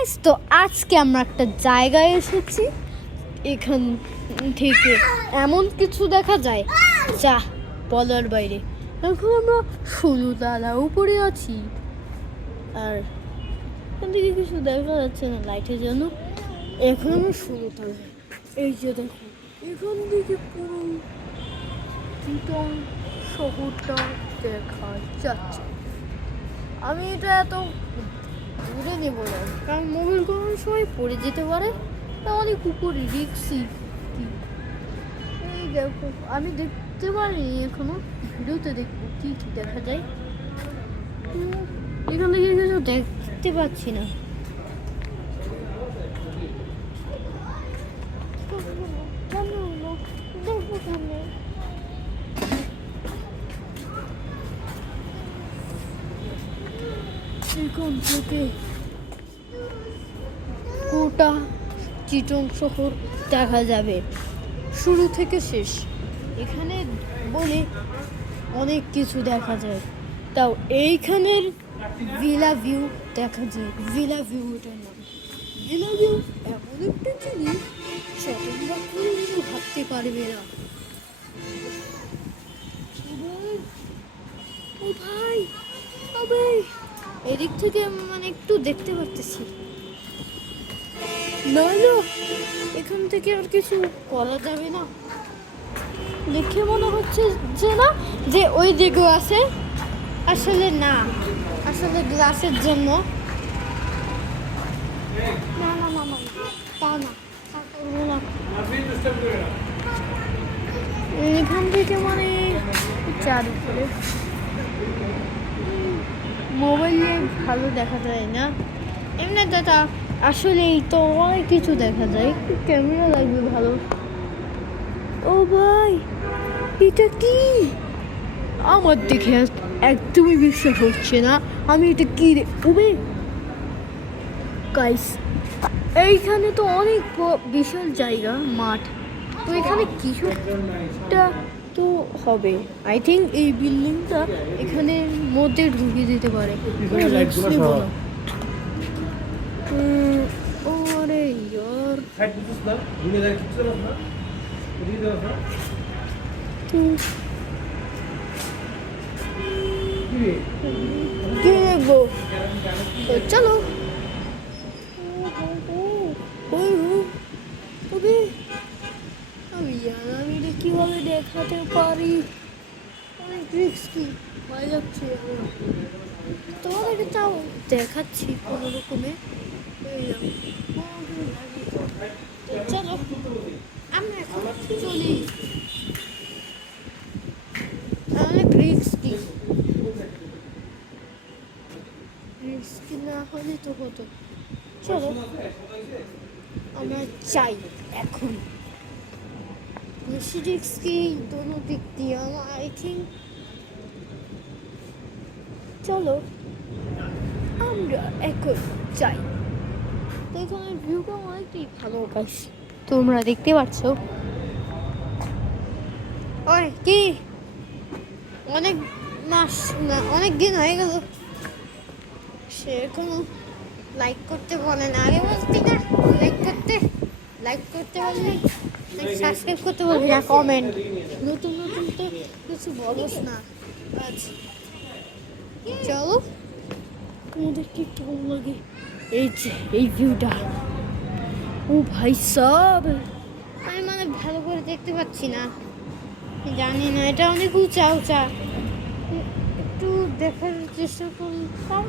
Guys, তো আজকে আমরা একটা জায়গায় এসেছি। এখান থেকে এমন কিছু দেখা যায় যা বলার বাইরে। এখন আমরা 16 তলা উপরে আছি, আর এখান থেকে কিছু দেখা যাচ্ছে না লাইটের জন্য। এখন আমরা 16 তলায়। এই যে দেখো, এখান থেকে পুরো চিটং শহরটা দেখা যাচ্ছে। আমি এটা এত দূরে নেব না, কারণ মোবাইল কোনো সময় পড়ে যেতে পারে। তা অনেক উপরে রিক্সি। এই দেখো, আমি দেখতে পারিনি এখনো, ভিডিওতে দেখবো কি কি দেখা যায়। এখান থেকে কিছু দেখতে পাচ্ছি না। এখান থেকে গোটা চিটং শহর দেখা যাবে শুরু থেকে শেষ। এখানে বলে অনেক কিছু দেখা যায়। তাও এইখানের ভিলা ভিউ দেখা যায়। ভিলা ভিউ এটার নাম। ভিলা ভিউ এমন একটা জিনিস সেটা তোমরা কোনোদিনও ভাবতে পারবে না। ও ভাই, ও ভাই, এদিক থেকে মানে একটু দেখতে পারতেছি না। এখান থেকে আর কিছু করা যাবে না। দেখে মনে হচ্ছে যে না, যে ওই দিকেও আছে। আসলে না, আসলে গ্লাসের জন্য। না না না না, তা না, তা করবো না। এখান থেকে মানে চার উপরে মোবাইলে ভালো দেখা যায় না। এমনি দাদা আসলেই তো অনেক কিছু দেখা যায়, ক্যামেরা লাগবে ভালো। ও ভাই, এটা কি? আমার দেখে একদমই বিশ্বাস হচ্ছে না। আমি এটা কি দেখবে গাইস, এইখানে তো অনেক বিশাল জায়গা, মাঠ। তো এখানে কিছুটা তো হবে। আই থিঙ্ক এই বিল্ডিংটা এখানে মধ্যে ঢুকিয়ে দিতে পারে। আরে ইয়ার, কি দেখবো? চলো। আমি এটা কিভাবে দেখাতে পারি? অনেক রিস্কি হয়ে যাচ্ছে। তোমাদেরকে তাও দেখাচ্ছি কোনো রকমে। চলো আমরা এখন চলি। অনেক রিস্কি, রিস্কি না হলে তো হতো। চলো আমরা চাই এখন। বেশি রিস্কি দোনো দিক দিয়ে আমার আই থিঙ্ক। চলো আমরা এখন চাই। তো এখানে ভিউটা অনেকটাই ভালো গাইস, তোমরা দেখতে পাচ্ছ। ওই কি, অনেক মাস না, অনেক দিন হয়ে গেল সে কোনো লাইক করতে বলে না। আগে বলতি না লাইক করতে বললি, সাবস্ক্রাইব করতে বলবি না, কমেন্ট। নতুন নতুন তো কিছু বলস না। আচ্ছা চলো, তোমাদের কি কেমন লাগে এই যে এই ভিউটা? ও ভাই সব, আমি মানে ভালো করে দেখতে পাচ্ছি না, জানি না। এটা অনেক উঁচা উঁচা। একটু দেখার চেষ্টা করলাম,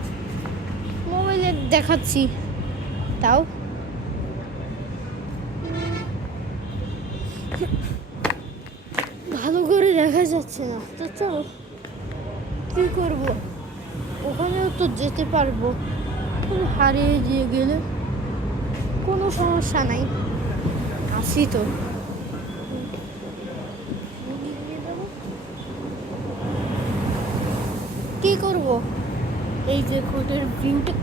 মোবাইলে দেখাচ্ছি তাও। ভালো করে দেখা যাচ্ছে না। তো চলো, কি করবো? ওখানেও তো যেতে পারবো, হারিয়ে দিয়ে গেলে কোনো সমস্যা নাই। আসি তো, কি করব? এই যে কোটের ভিউটা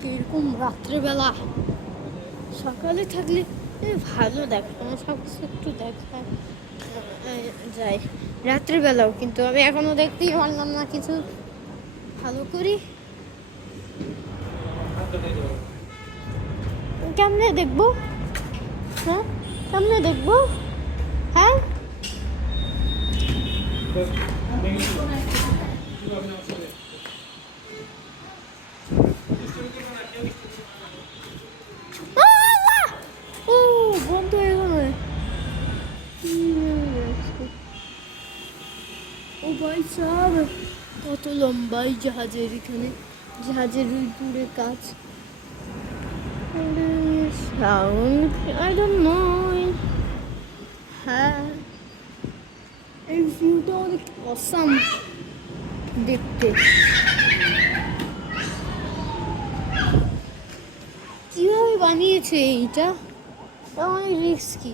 কিরকম রাত্রেবেলা। সকালে থাকলে ভালো দেখানো, সব কিছু একটু দেখা যায় রাত্রেবেলাও, কিন্তু আমি এখনো দেখতেই পারলাম না কিছু ভালো করি। কেমনে দেখবো? হ্যাঁ কেমনে দেখবো? হ্যাঁ ও বন্ধ হয়ে গেল। ও ভাই সাহেব কত লম্বাই জাহাজের, এখানে জাহাজের ওই দূরে কাজ। Sound I don't know. হ্যাঁ এই ভিউটা অনেক অসাম দেখতে। কিভাবে বানিয়েছে এইটা? অনেক রিস্কি।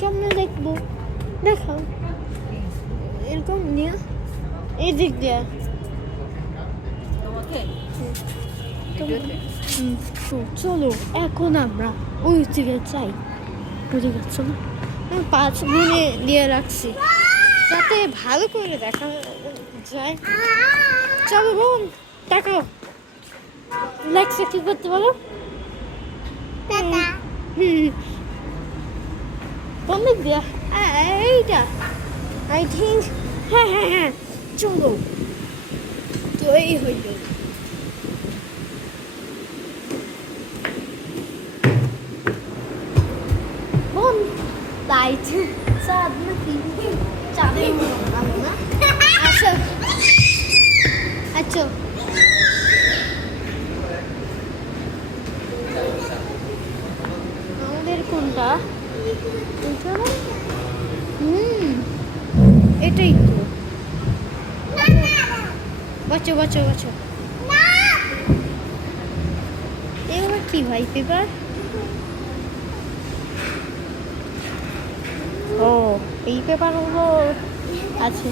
কেমনে দেখবো? দেখাও এরকম নিয়ে এই দিক দিয়ে চলো এখন আমরা ওই দিকে চাই। বুঝে গেছো না? আমি 5 গুণে দিয়ে রাখছি যাতে ভালো করে দেখা যায়। চলো বোন দেখাও, লেগসে কি করতে বলো? কোন দিক দিয়ে? এইটা আই থিঙ্ক। হ্যাঁ হ্যাঁ হ্যাঁ চলো। তো এই হইল বোন লাইট চাঁদ নাকি? চাঁদের ভালো না। আচ্ছা আচ্ছা আমাদের কোনটা? এটাই তো। বাঁচো বাঁচো বাঁচো। এবার কি ভাই পেপার? ও এই পেপারগুলো আছে।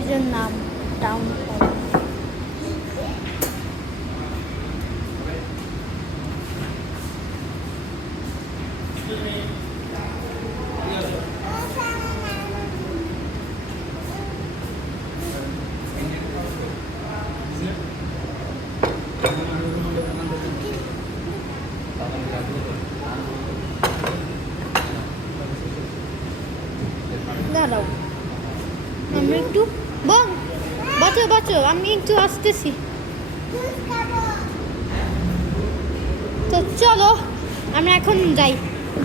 এটার নাম টাউন হল। দাঁড়াও আমরা একটু বোন বাঁচো বাঁচো, আমি একটু আসতেছি। তো চলো আমরা এখন যাই,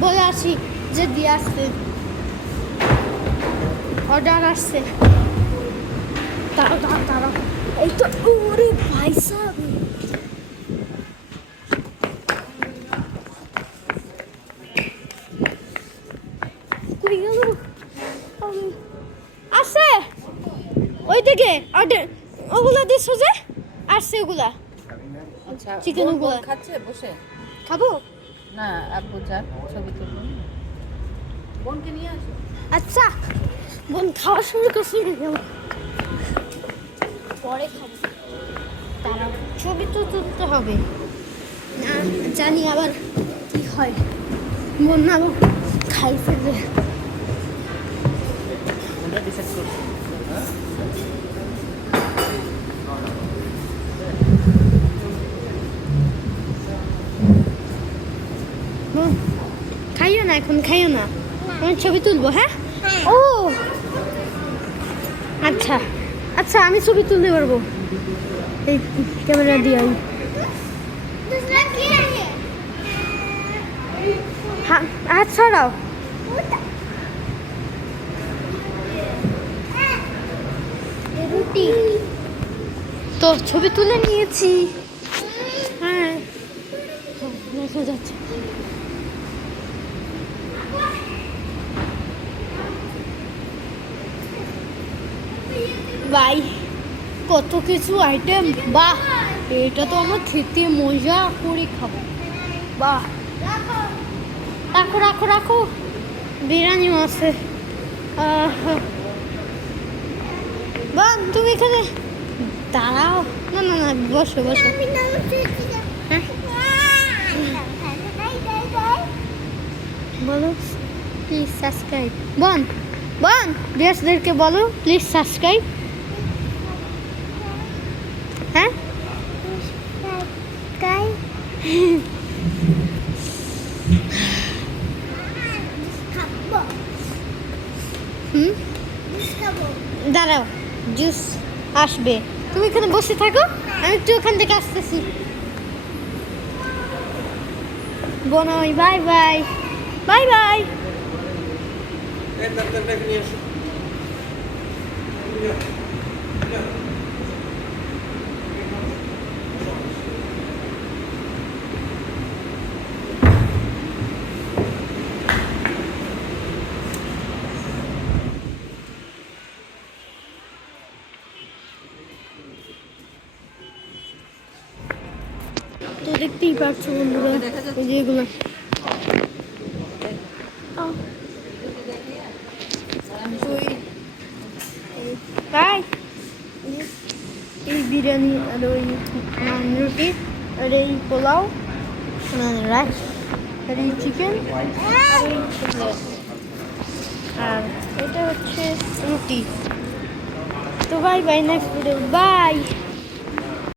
বলে আসি যে দিয়ে আসতে অর্ডার আসছে। দাঁড়াও দাঁড়াও দাঁড়াও, এই তো ওরে ভাই সাহেব কই গেল? আসছে ওই দিকে অর্ডার, ওগুলা দিছো যে আসছে ওগুলা। আচ্ছা চিকেন বোন ওগুলা খাচ্ছে বসে? খাবো না আব্বু যান ছবি তুলুন, বোনকে নিয়ে আসো। আচ্ছা বোন খাওয়া শুরু করছি, পরে খাবো। তারা ছবি তো তুলতে হবে না, জানি আবার কি হয়। বোন না খাই ফেলবে। খাইও না এখন, খাইও না, আমি ছবি তুলবো। হ্যাঁ ও আচ্ছা আচ্ছা আমি ছবি তুলতে পারবো, এই ক্যামেরা দিয়ে। হ্যাঁ হাত ছড়াও। তো ছবি তুলে নিয়েছি। হ্যাঁ দেখা যাচ্ছে। বাই। কত কিছু আইটেম, বাহ! এটা তো আমরা খেতে মজা করে খাবো, বাহ! রাখো রাখো রাখো, বিরিয়ানিও আছে। বাহ, তুমি এখানে দাঁড়াও। না না না, বসো বসো। হ্যাঁ, বলো প্লিজ সাবস্ক্রাইব। বন বন, ভিউয়ার্সদেরকে বলো প্লিজ সাবস্ক্রাইব। হ্যাঁ, হুম, দাঁড়াও, জুস আসবে, তুমি এখানে বসে থাকো, আমি একটু ওখান থেকে আসতেছি। বনই বাই বাই, বাই বাই। তো দেখতেই পাচ্ছ বন্ধুরা, এই যে এগুলো তাই, এই বিরিয়ানি আর ওই নান রুটি আর এই পোলাও, মানে রাইস আর এই চিকেন আর এই চকলেট, আর এটা হচ্ছে রুটি। তো bye bye, next video, by.